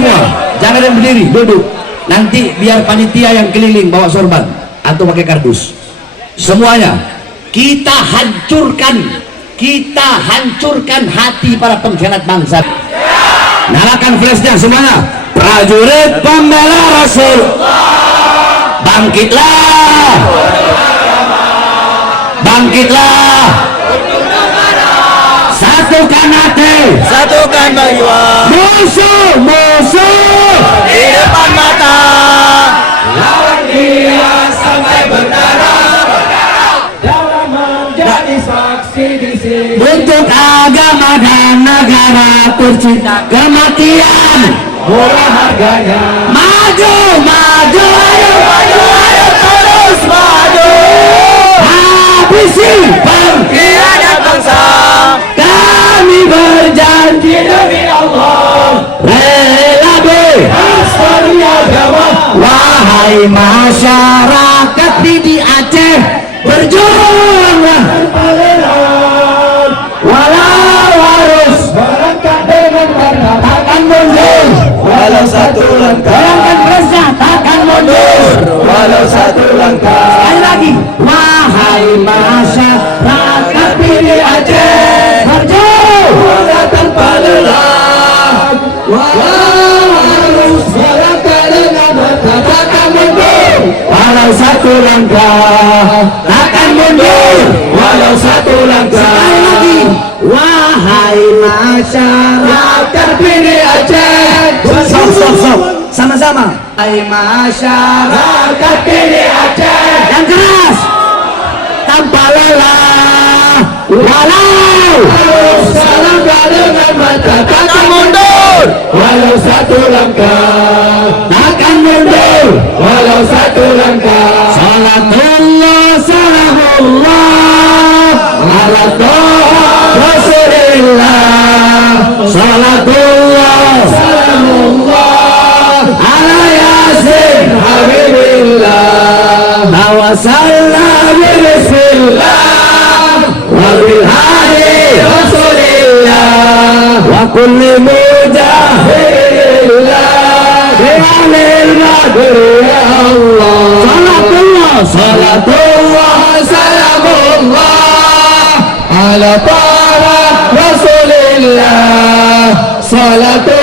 semua, jangan yang berdiri, duduk. Nanti biar panitia yang keliling bawa sorban atau pakai kardus. Semuanya kita hancurkan hati para pengkhianat bangsa. Nyalakan flashnya semuanya. Prajurit pembela Rasul, bangkitlah, bangkitlah, satukan hati, Satukan jiwa, musuh di depan mata, lawan dia sampai berdarah, dalam menjadi saksi di sini. untuk agama dan negara tercinta. Kematian Murah harganya, maju, maju, ayo, maju, ayo terus maju. habisi Pengkhianat bangsa, kami berjanji demi Allah, rela lestari agama. wahai masyarakat di Aceh, berjuanglah walau harus Berangkat dengan karena takkan mundur, walau satu langkah, berangkat bersah takkan mundur. walau satu langkah. Sekali lagi, wahai masyarakat di Aceh, berjuang Tanpa lelah, walau harus berangkat dengan berkata takkan mundur, walau satu langkah takkan mundur, walau satu langkah. sekali lagi, wahai masyarakat Pilih Aceh, stop sama-sama, wahai masyarakat pilih Aceh, yang keras tanpa lelah, walau selangkah dengan mata takkan mundur, walau satu langkah, takkan mundur. walau satu langkah. Salatullah salamullah ala toha Rasulillah, salatullah Salamullah ala yasin Habibillah, tawassalna bismillah wa bil hadi Rasulillah wa kulli mujahidillah bi'anil madri ya Allah. Salatullah salamullah ala taha Rasulillah, salatu